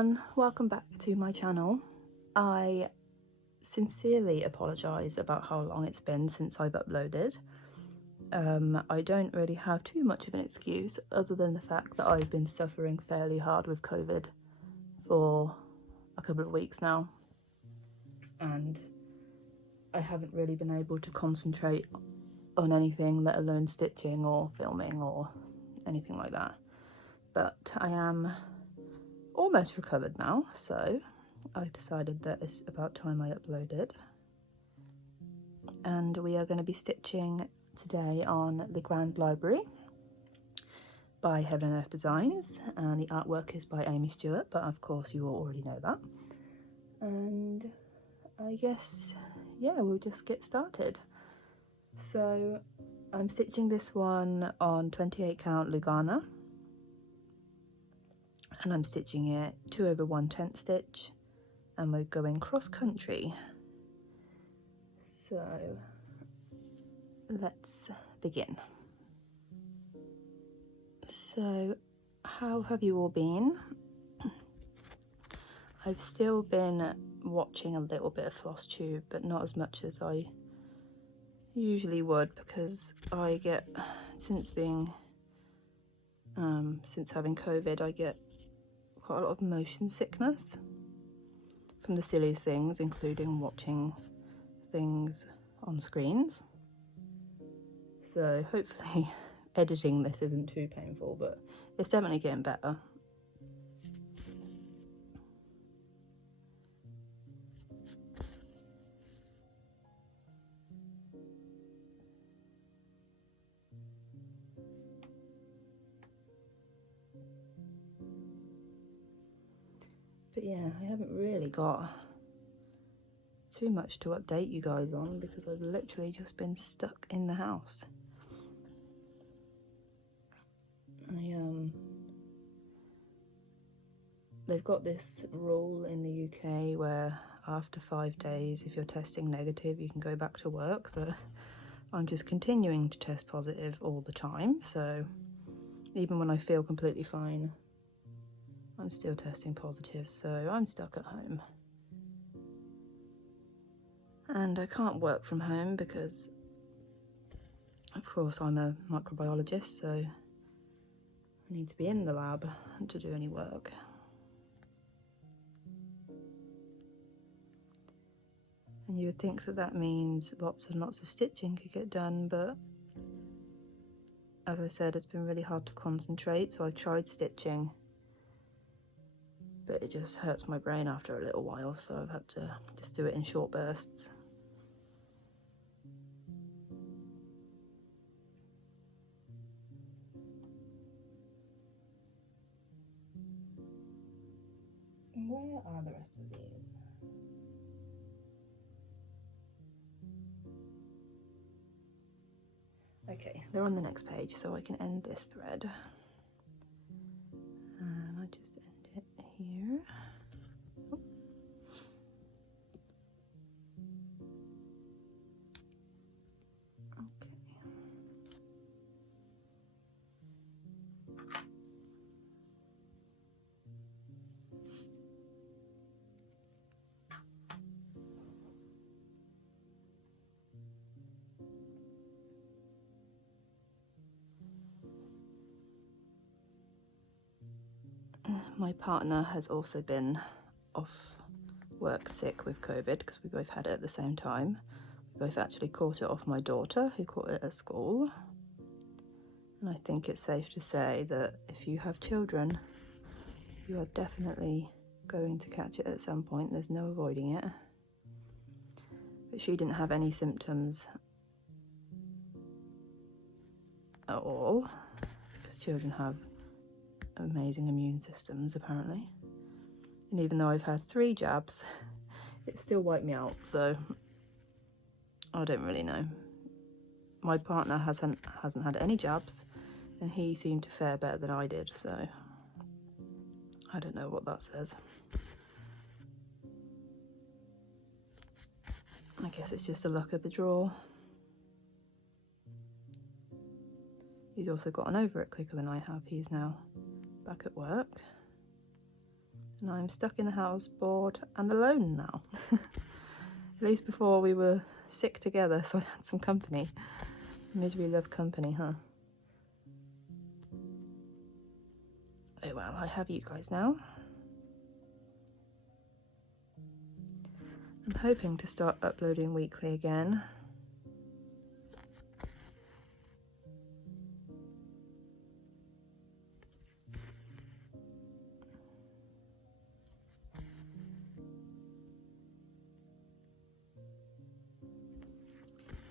everyone, welcome back to my channel. I sincerely apologise about how long it's been since I've uploaded. I don't really have too much of an excuse other than the fact that I've been suffering fairly hard with COVID for a couple of weeks now, and I haven't really been able to concentrate on anything, let alone stitching or filming or anything like that. But I am almost recovered now, so I decided that it's about time I uploaded. And we are going to be stitching today on The Grand Library by Heaven and Earth Designs, and the artwork is by Aimee Stewart, but of course you all already know that. And I guess, yeah, we'll just get started. So I'm stitching this one on 28 count Lugana, and I'm stitching it 2 over 1/10 stitch, and we're going cross country. So let's begin. So how have you all been? I've still been watching a little bit of Flosstube, but not as much as I usually would, because I get, since having COVID, I get quite a lot of motion sickness from the silliest things, including watching things on screens. So hopefully editing this isn't too painful, but it's definitely getting better. But yeah, I haven't really got too much to update you guys on because I've literally just been stuck in the house. They've got this rule in the UK where after 5 days, if you're testing negative, you can go back to work, but I'm just continuing to test positive all the time, so even when I feel completely fine, I'm still testing positive, so I'm stuck at home. And I can't work from home because, of course, I'm a microbiologist, so I need to be in the lab to do any work. And you would think that that means lots and lots of stitching could get done, but as I said, it's been really hard to concentrate, so I've tried stitching, but it just hurts my brain after a little while, so I've had to just do it in short bursts. Where are the rest of these? Okay, they're on the next page, so I can end this thread. And I just end it here. Oh. Okay. My partner has also been off work sick with COVID because we both had it at the same time. We both actually caught it off my daughter, who caught it at school. And I think it's safe to say that if you have children, you are definitely going to catch it at some point. There's no avoiding it. But she didn't have any symptoms at all, because children have amazing immune systems apparently, and even though I've had 3 jabs, it still wiped me out, so I don't really know. My partner hasn't had any jabs, and he seemed to fare better than I did, so I don't know what that says. I guess it's just the luck of the draw. He's also gotten over it quicker than I have. He's now back at work, and I'm stuck in the house, bored and alone now. At least before we were sick together, so I had some company. Misery love company, huh? Oh well, I have you guys now. I'm hoping to start uploading weekly again.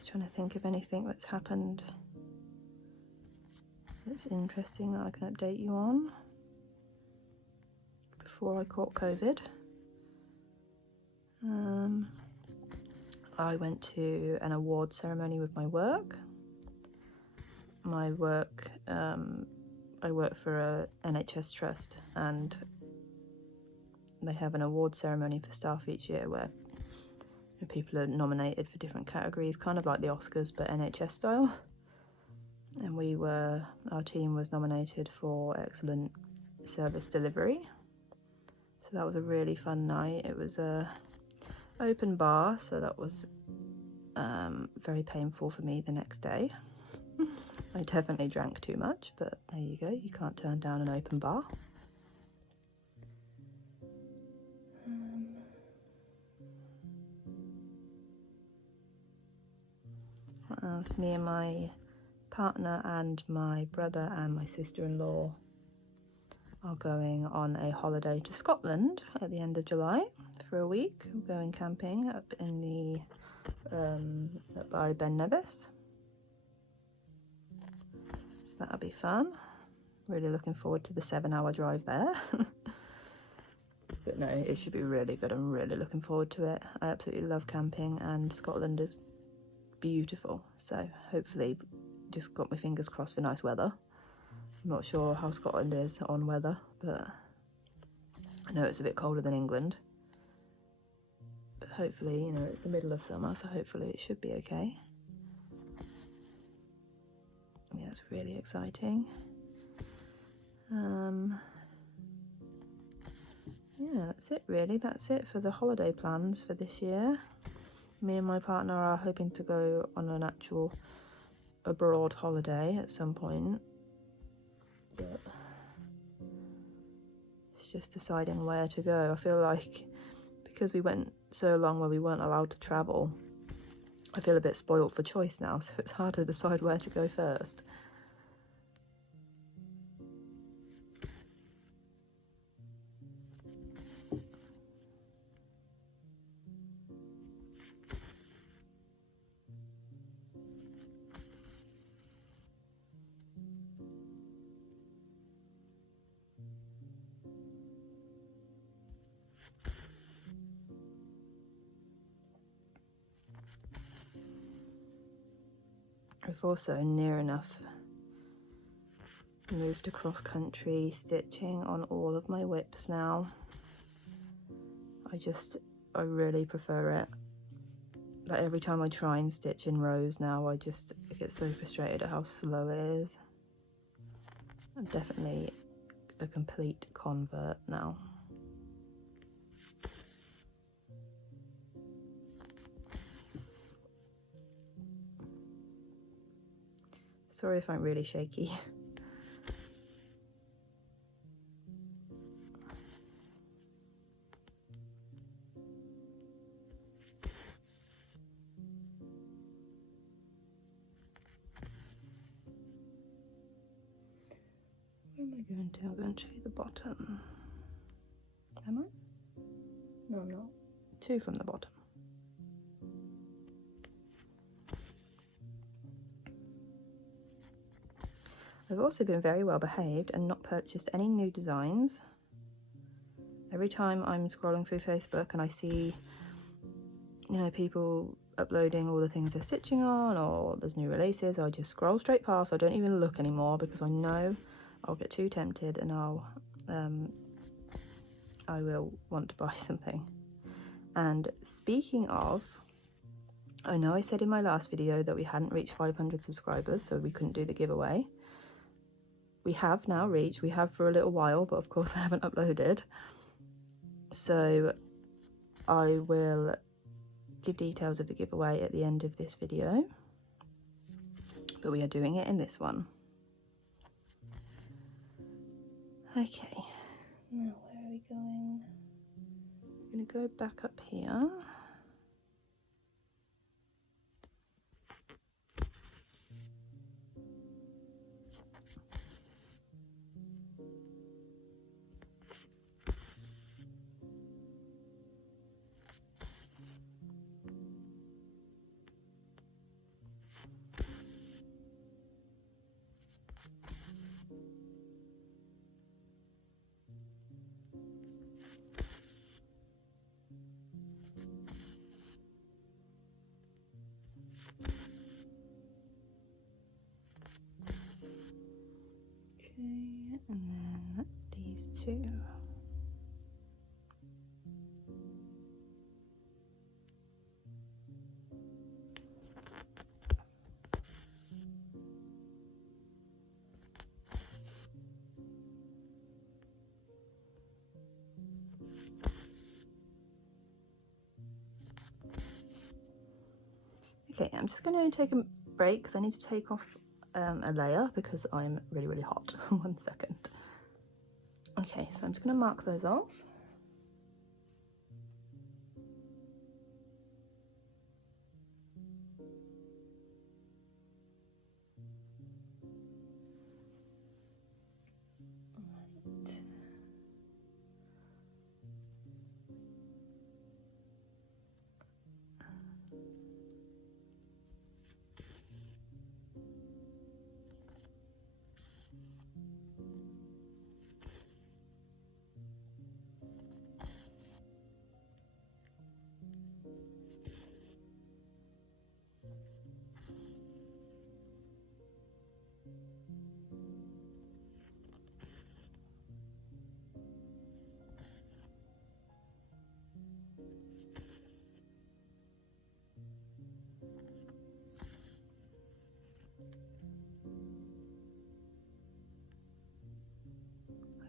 Trying to think of anything that's happened that's interesting that I can update you on before I caught COVID. I went to an award ceremony with my work. I work for a NHS trust, and they have an award ceremony for staff each year where people are nominated for different categories, kind of like the Oscars but NHS style. And our team was nominated for excellent service delivery. So that was a really fun night. It was a open bar, so that was very painful for me the next day. I definitely drank too much, but there you go, you can't turn down an open bar. What else? Me and my partner and my brother and my sister-in-law are going on a holiday to Scotland at the end of July for a week. We're going camping up in the up by Ben Nevis. So that'll be fun. Really looking forward to the 7-hour drive there. But no, it should be really good. I'm really looking forward to it. I absolutely love camping, and Scotland is beautiful. So hopefully, just got my fingers crossed for nice weather. I'm not sure how Scotland is on weather, but I know it's a bit colder than England. But hopefully, you know, it's the middle of summer, so hopefully it should be okay. Yeah, it's really exciting. Yeah, that's it really. That's it for the holiday plans for this year. Me and my partner are hoping to go on an actual abroad holiday at some point. But it's just deciding where to go. I feel like because we went so long where we weren't allowed to travel, I feel a bit spoiled for choice now, so it's hard to decide where to go first. I've also near enough moved to cross country stitching on all of my whips now. I really prefer it. Like every time I try and stitch in rows now, I get so frustrated at how slow it is. I'm definitely a complete convert now. Sorry if I'm really shaky. Where am I going to? I'm going to the bottom. Am I? No, I'm not. 2 from the bottom. I've also been very well behaved and not purchased any new designs. Every time I'm scrolling through Facebook and I see, you know, people uploading all the things they're stitching on, or there's new releases, I just scroll straight past. I don't even look anymore because I know I'll get too tempted and I will want to buy something. And speaking of, I know I said in my last video that we hadn't reached 500 subscribers, so we couldn't do the giveaway. We have now reached, we have for a little while, but of course I haven't uploaded. So I will give details of the giveaway at the end of this video, but we are doing it in this one. Okay, now where are we going? I'm going to go back up here. And then these two. Okay, I'm just going to take a break because I need to take off a layer because I'm really hot. 1 second. Okay, so I'm just going to mark those off.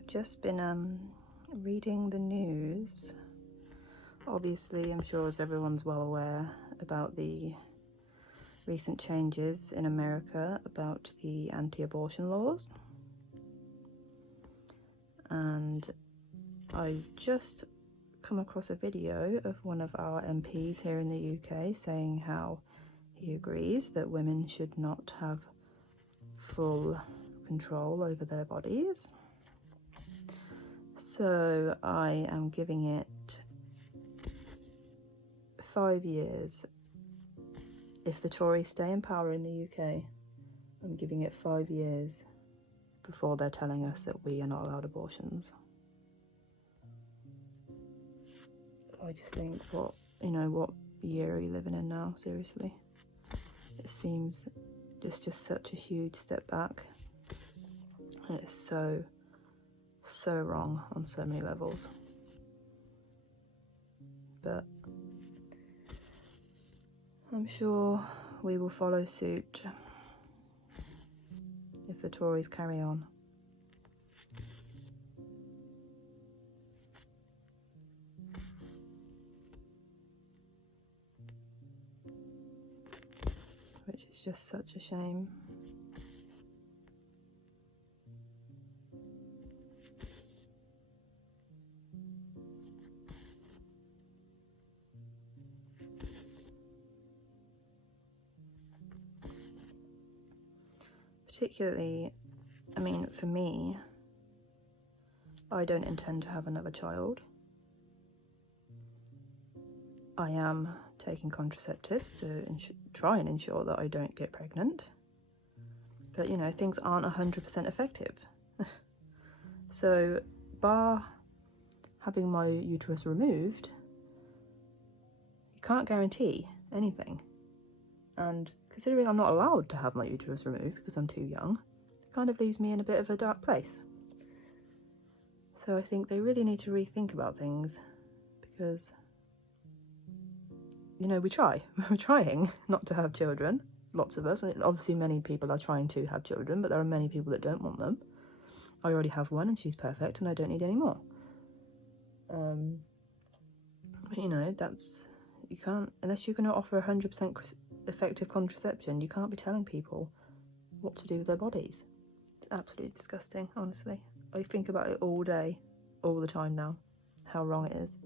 Just been reading the news. Obviously, I'm sure as everyone's well aware about the recent changes in America about the anti-abortion laws. And I just come across a video of one of our MPs here in the UK saying how he agrees that women should not have full control over their bodies. So I am giving it 5 years. If the Tories stay in power in the UK, I'm giving it 5 years before they're telling us that we are not allowed abortions. I just think, what year are we living in now, seriously? It seems just such a huge step back. And it's so wrong on so many levels. But I'm sure we will follow suit if the Tories carry on. Which is just such a shame. Particularly, I mean, for me, I don't intend to have another child. I am taking contraceptives to try and ensure that I don't get pregnant. But, things aren't 100% effective. So, bar having my uterus removed, you can't guarantee anything. And considering I'm not allowed to have my uterus removed because I'm too young, it kind of leaves me in a bit of a dark place. So I think they really need to rethink about things, because, we try. We're trying not to have children, lots of us, and obviously many people are trying to have children, but there are many people that don't want them. I already have one and she's perfect and I don't need any more. You know, that's, you can't, unless you're going to offer 100% effective contraception, you can't be telling people what to do with their bodies. It's absolutely disgusting, honestly. I think about it all day, all the time now, how wrong it is.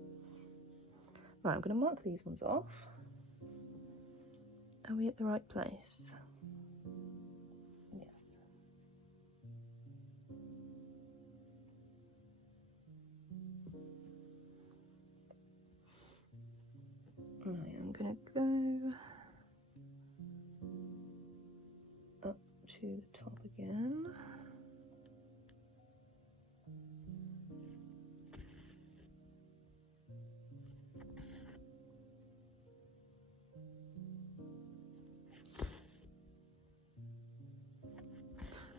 Right, I'm going to mark these ones off. Are we at the right place? Yes. Right, I'm going to go up to the top again.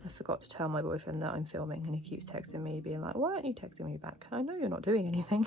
I forgot to tell my boyfriend that I'm filming, and he keeps texting me being like, why aren't you texting me back? I know you're not doing anything.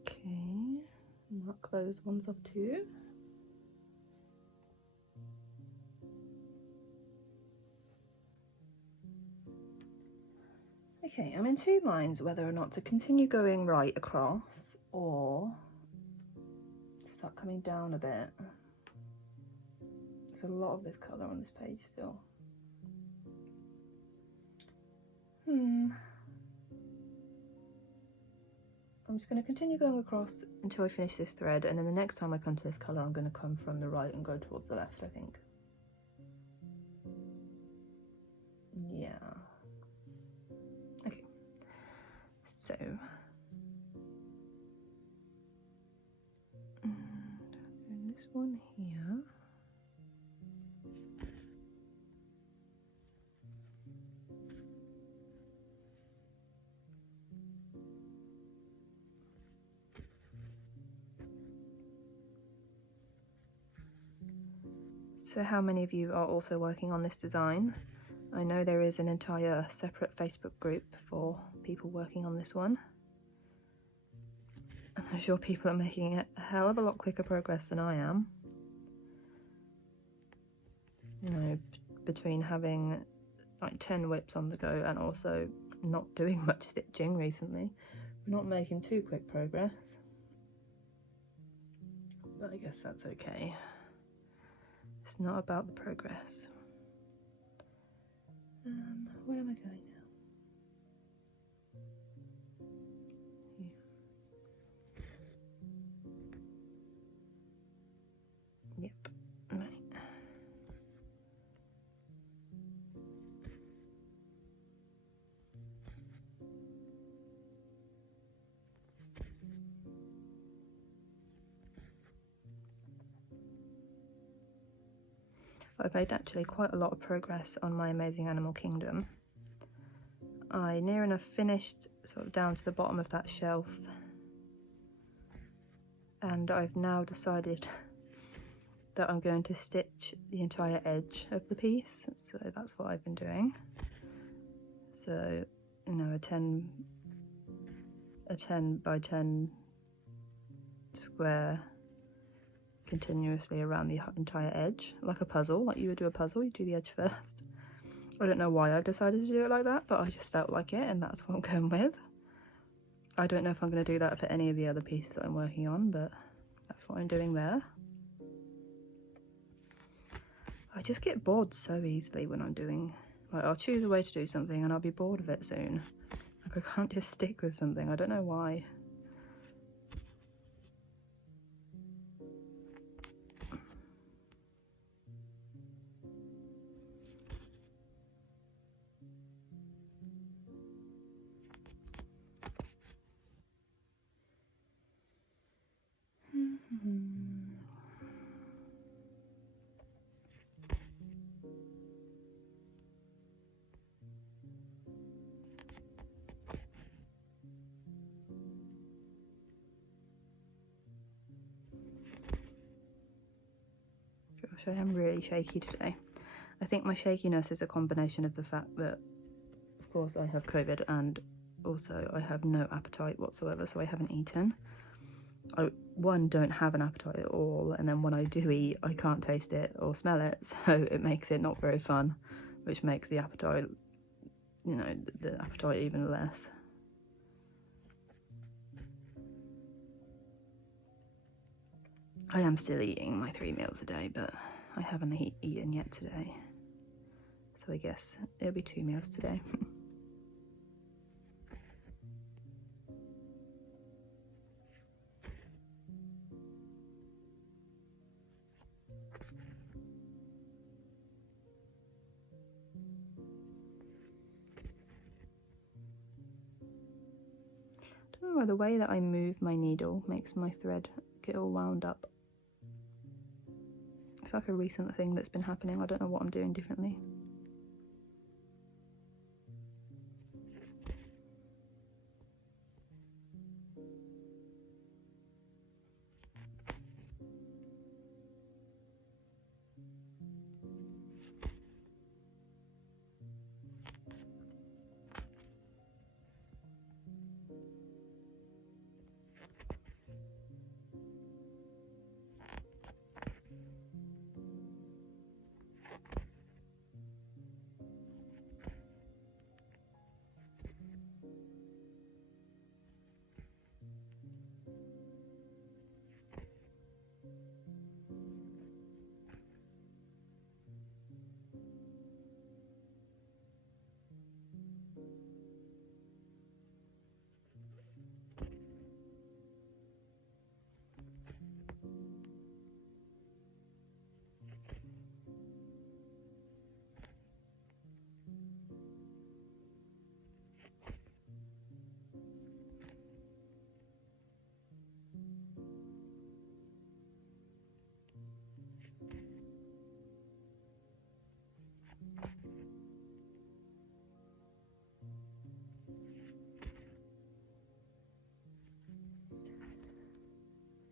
Okay, mark those ones off too. Okay, I'm in two minds whether or not to continue going right across or start coming down a bit. There's a lot of this colour on this page still. I'm just going to continue going across until I finish this thread, and then the next time I come to this colour I'm going to come from the right and go towards the left, I think. Yeah. Okay. So. This one here. So how many of you are also working on this design? I know there is an entire separate Facebook group for people working on this one. And I'm sure people are making a hell of a lot quicker progress than I am. You know, between having like 10 whips on the go and also not doing much stitching recently, we're not making too quick progress. But I guess that's okay. It's not about the progress. Where am I going now? Here. Yep, right. I've made actually quite a lot of progress on my Amazing Animal Kingdom. I near enough finished sort of down to the bottom of that shelf, and I've now decided that I'm going to stitch the entire edge of the piece, so that's what I've been doing. So, you know, a 10 by 10 square continuously around the entire edge, like a puzzle, like you would do a puzzle. You do the edge first. I don't know why I decided to do it like that, but I just felt like it, and that's what I'm going with. I don't know if I'm going to do that for any of the other pieces that I'm working on, but that's what I'm doing there. I just get bored so easily when I'm doing, like, I'll choose a way to do something and I'll be bored of it soon. Like, I can't just stick with something. I don't know why. Gosh, I am really shaky today. I think my shakiness is a combination of the fact that, of course, I have COVID, and also I have no appetite whatsoever, so I haven't eaten. I, one, don't have an appetite at all, and then when I do eat, I can't taste it or smell it, so it makes it not very fun, which makes the appetite, you know, the appetite even less. I am still eating my 3 meals a day, but I haven't eaten yet today, so I guess it'll be 2 meals today. I don't know why the way that I move my needle makes my thread get all wound up. It's like a recent thing that's been happening. I don't know what I'm doing differently.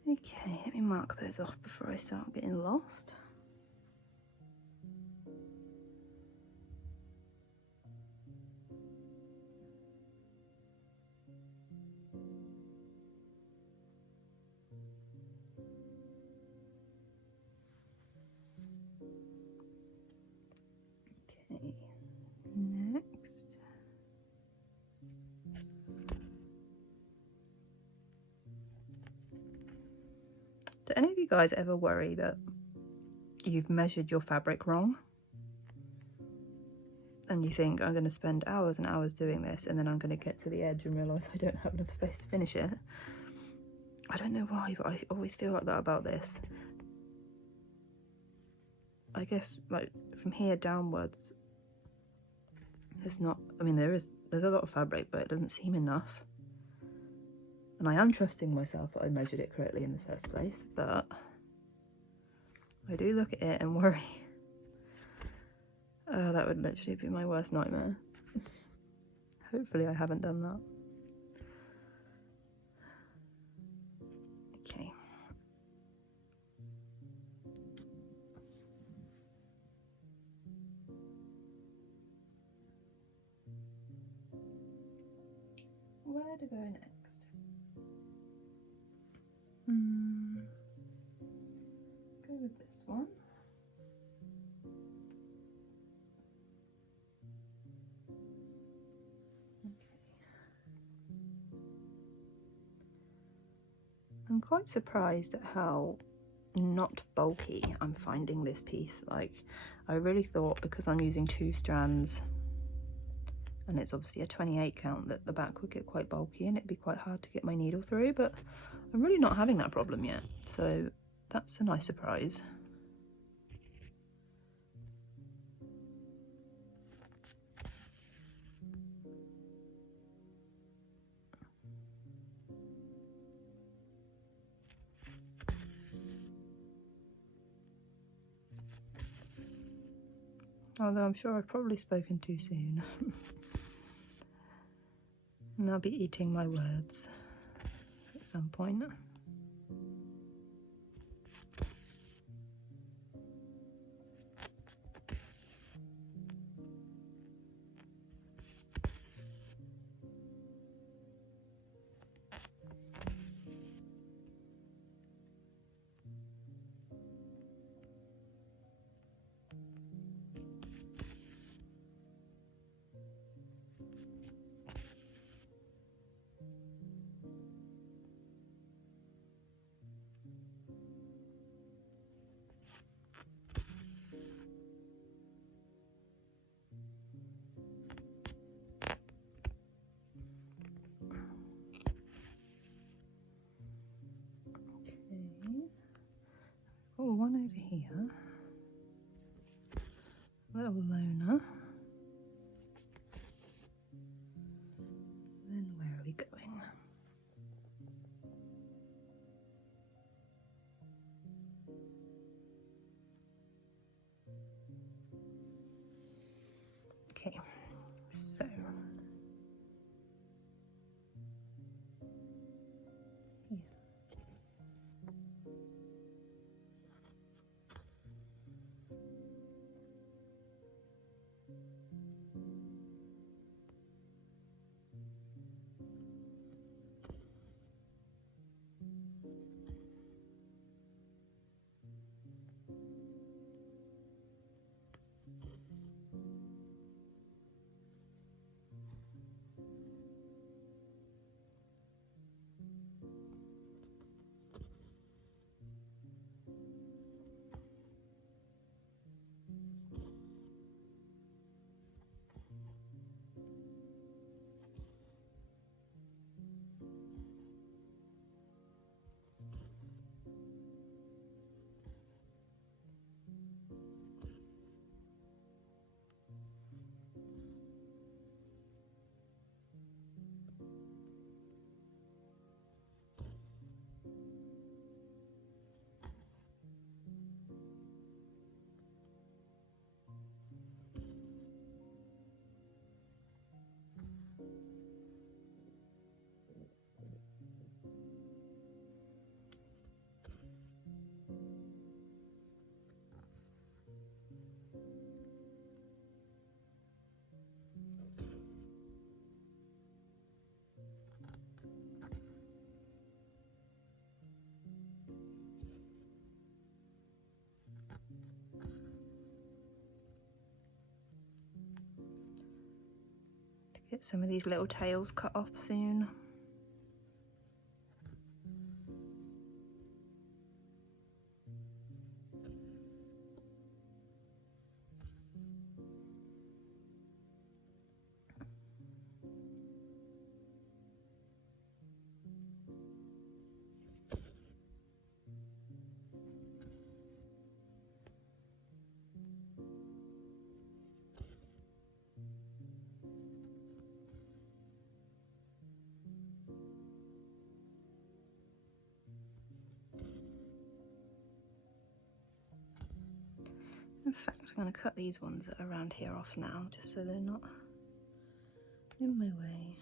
Okay, let me mark those off before I start getting lost. Okay, next. Do any of you guys ever worry that you've measured your fabric wrong? And you think, I'm going to spend hours and hours doing this, and then I'm going to get to the edge and realise I don't have enough space to finish it. I don't know why, but I always feel like that about this. I guess, like, from here downwards, there's not, I mean, there's a lot of fabric, but it doesn't seem enough. And I am trusting myself that I measured it correctly in the first place, but I do look at it and worry. Oh, that would literally be my worst nightmare. Hopefully I haven't done that. Okay. Where to go next? with this one. I'm quite surprised at how not bulky I'm finding this piece. Like, I really thought because I'm using 2 strands and it's obviously a 28 count that the back would get quite bulky and it'd be quite hard to get my needle through, but I'm really not having that problem yet, so that's a nice surprise. Although I'm sure I've probably spoken too soon. And I'll be eating my words at some point. Oh, one over here, little loner. Then where are we going? Okay, so here. Get some of these little tails cut off soon. In fact, I'm going to cut these ones that are around here off now, just so they're not in my way.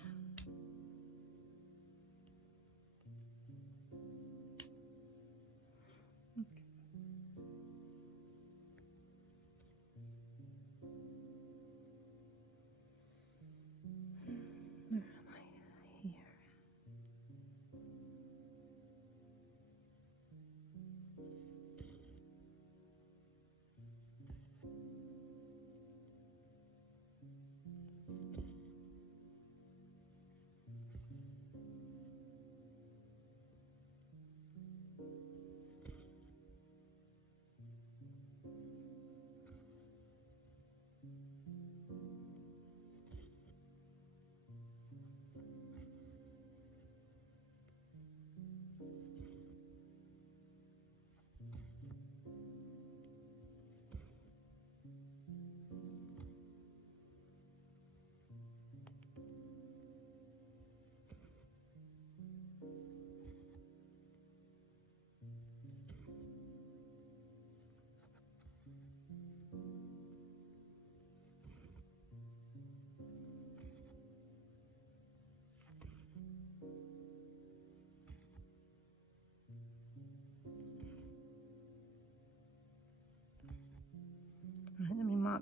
Where am I? Here.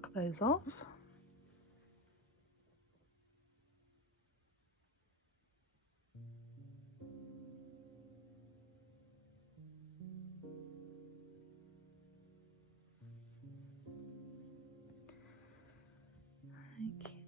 mark those off. Okay.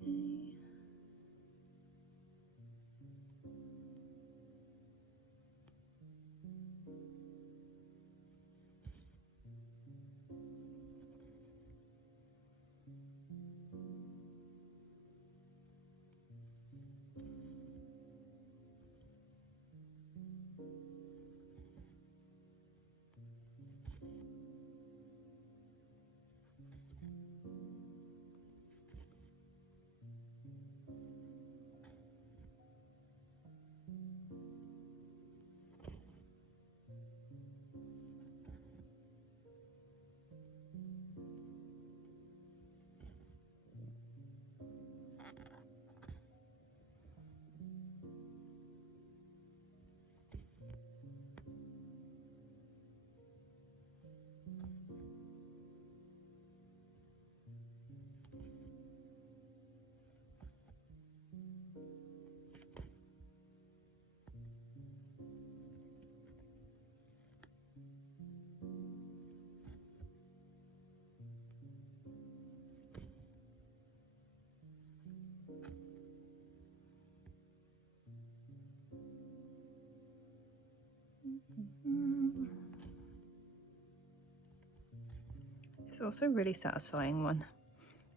It's also really satisfying when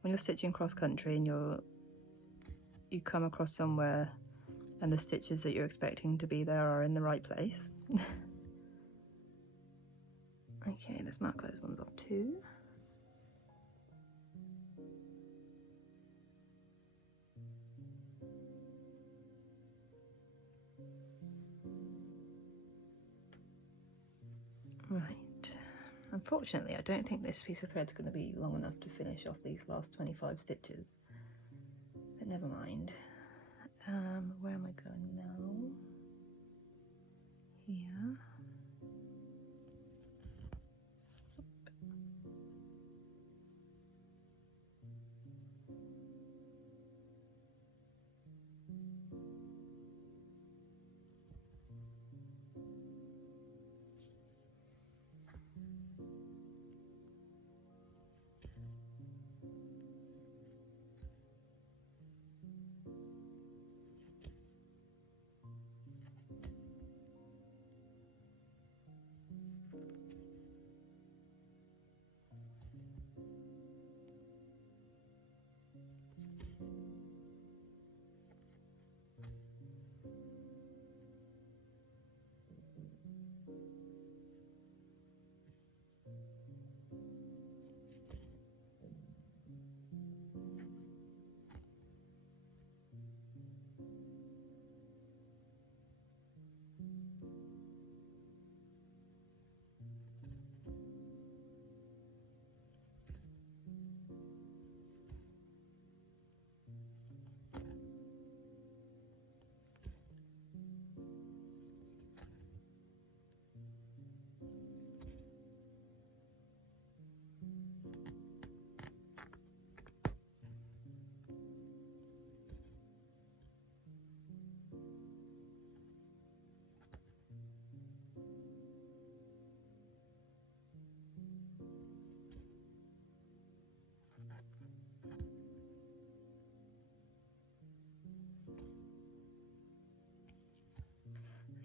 you're stitching cross country and you come across somewhere and the stitches that you're expecting to be there are in the right place. Okay, let's mark those ones off too. Right. Unfortunately, I don't think this piece of thread's going to be long enough to finish off these last 25 stitches. But never mind. Where am I going now? Here.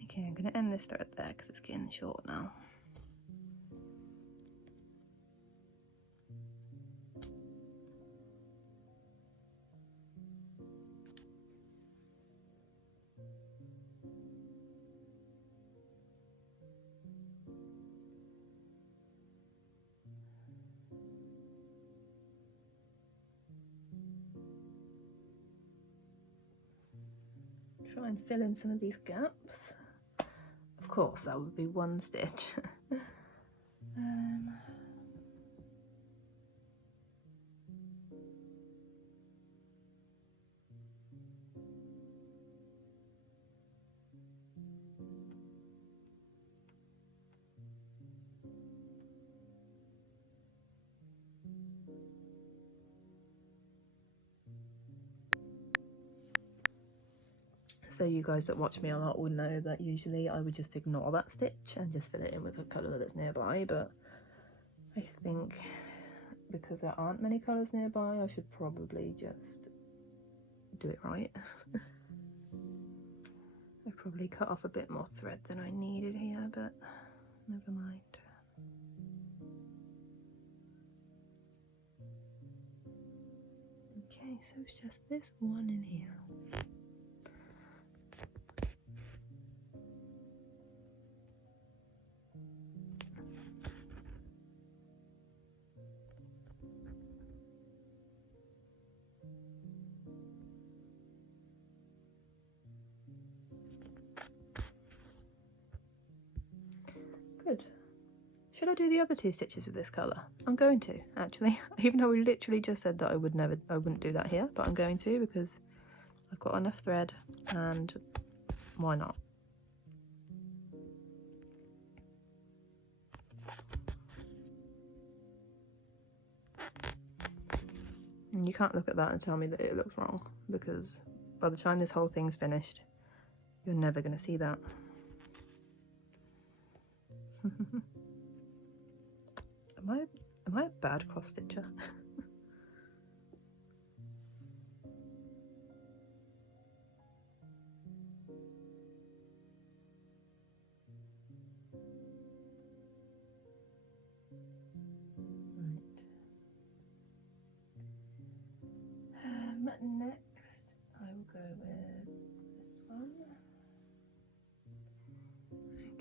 Okay, I'm going to end this thread there because it's getting short now. Try and fill in some of these gaps. Of course, that would be one stitch. So you guys that watch me a lot will know that usually I would just ignore that stitch and just fill it in with a colour that's nearby, but I think because there aren't many colours nearby, I should probably just do it right. I probably cut off a bit more thread than I needed here, but never mind. Okay, so it's just this one in here. Good. Should I do the other 2 stitches with this colour? I'm going to, actually. Even though I literally just said that I wouldn't do that here, but I'm going to because I've got enough thread and why not? And you can't look at that and tell me that it looks wrong, because by the time this whole thing's finished, you're never going to see that. Am I a bad cross stitcher? Right. Next I will go with this one.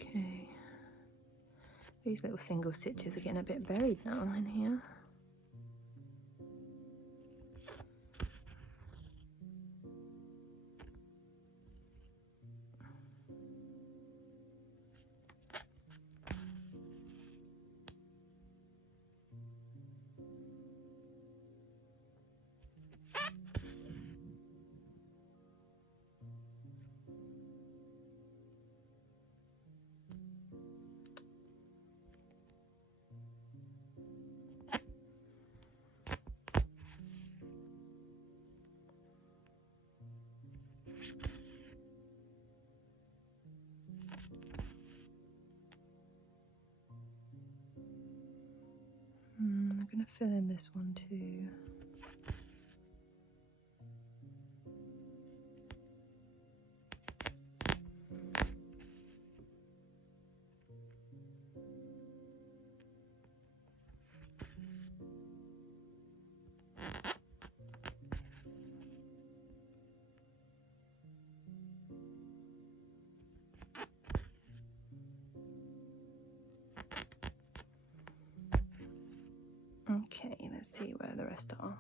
Okay. These little single stitches are getting a bit buried now in here. I'm going to fill in this one too. Okay, let's see where the rest are.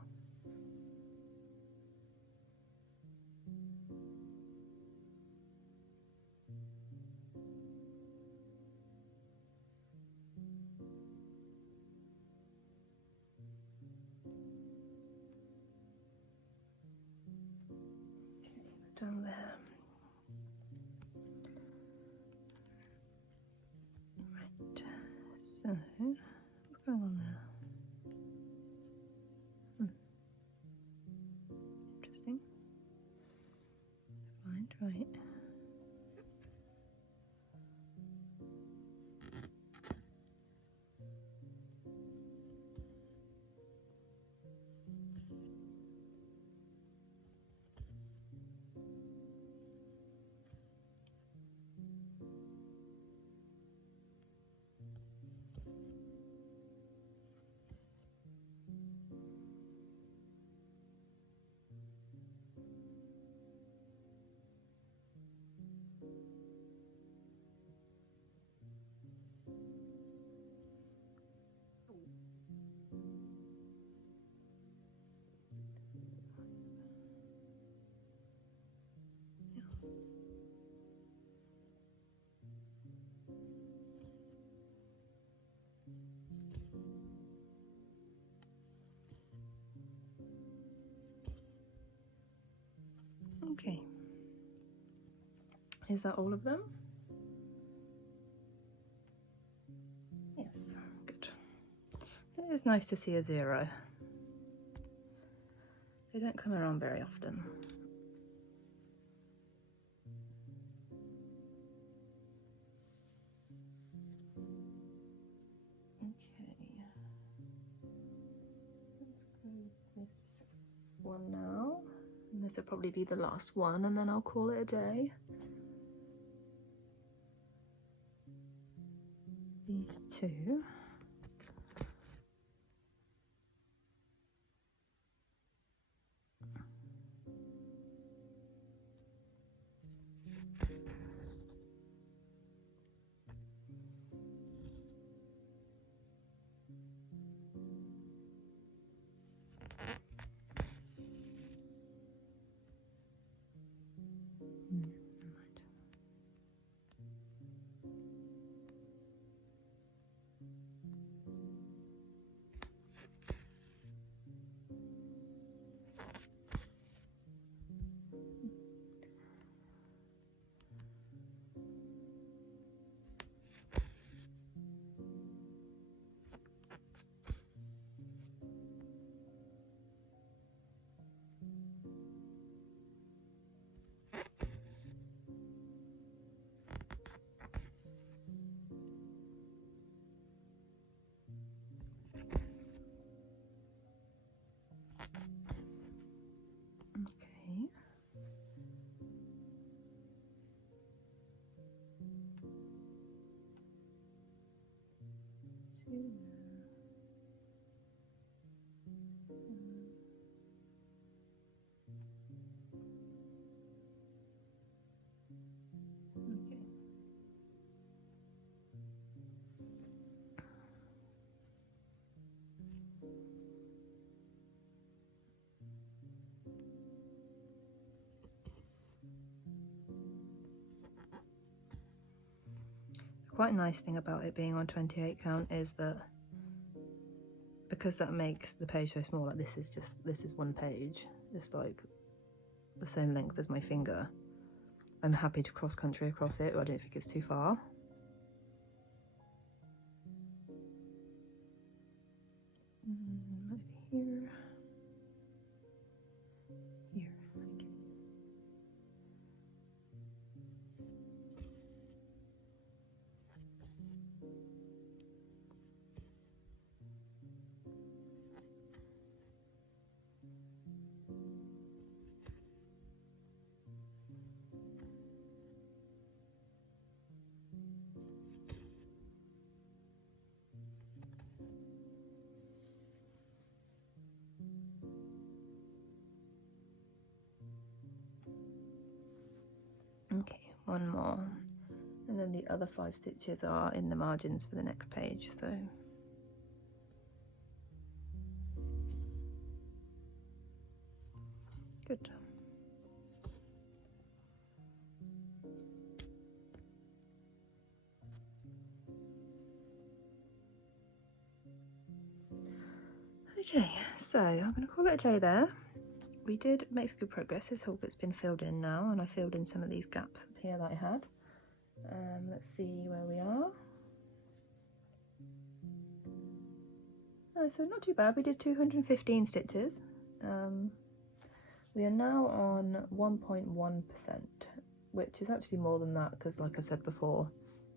Okay, we're done there. Right, so what's going on there? Interesting. Find right. Okay. Is that all of them? Yes, good. It is nice to see a 0. They don't come around very often. one now, and this will probably be the last one, and then I'll call it a day. These two. Okay. Quite a nice thing about it being on 28 count is that because that makes the page so small, like this is one page, it's like the same length as my finger. I'm happy to cross country across it, but I don't think it's too far. Maybe here. Here, okay. Okay, one more, and then the other 5 stitches are in the margins for the next page, so good. Okay, so I'm going to call it a day there. We did make some good progress. This whole bit's been filled in now, and I filled in some of these gaps up here that I had. Let's see where we are. Oh, so not too bad. We did 215 stitches. We are now on 1.1%, which is actually more than that because, like I said before,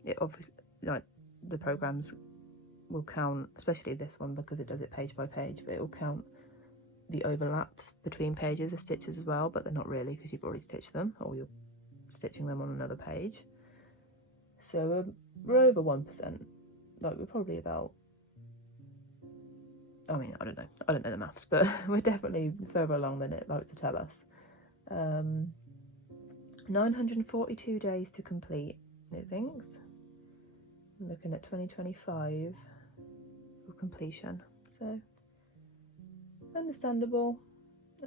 it obviously, like, the programs will count, especially this one because it does it page by page, but it will count the overlaps between pages as stitches as well, but they're not really because you've already stitched them or you're stitching them on another page. So we're over 1%. Like, we're probably about, I mean, I don't know the maths, but we're definitely further along than it likes to tell us. 942 days to complete, it thinks. I'm looking at 2025 for completion, so understandable.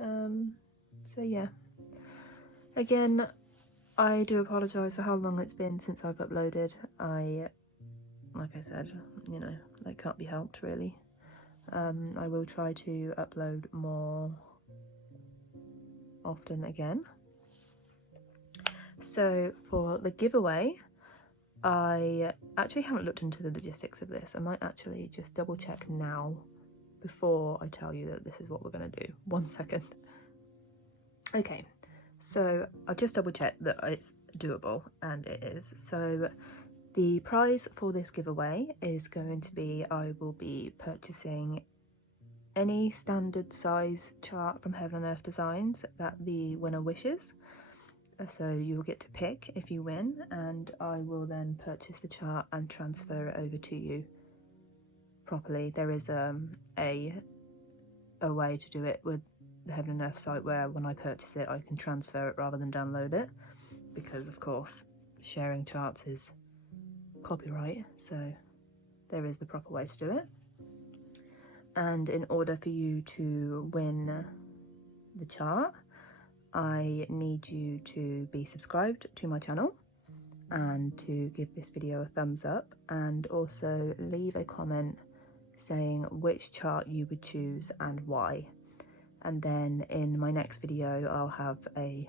So yeah, again, I do apologise for how long it's been since I've uploaded. Like I said, you know, that can't be helped really. I will try to upload more often again. So for the giveaway, I actually haven't looked into the logistics of this. I might actually just double check now before I tell you that this is what we're going to do. 1 second. Okay, so I've just double checked that it's doable, and it is. So the prize for this giveaway is going to be, I will be purchasing any standard size chart from Heaven and Earth Designs that the winner wishes. So you'll get to pick if you win, and I will then purchase the chart and transfer it over to you properly. There is a way to do it with the Heaven and Earth site where when I purchase it I can transfer it rather than download it, because of course sharing charts is copyright, so there is the proper way to do it. And in order for you to win the chart, I need you to be subscribed to my channel and to give this video a thumbs up, and also leave a comment saying which chart you would choose and why. And then in my next video I'll have a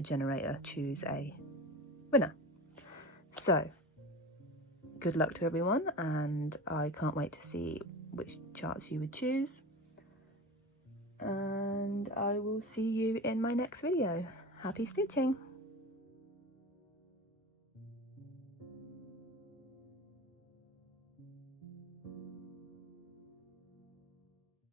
generator choose a winner. So good luck to everyone, and I can't wait to see which charts you would choose, and I will see you in my next video. Happy stitching!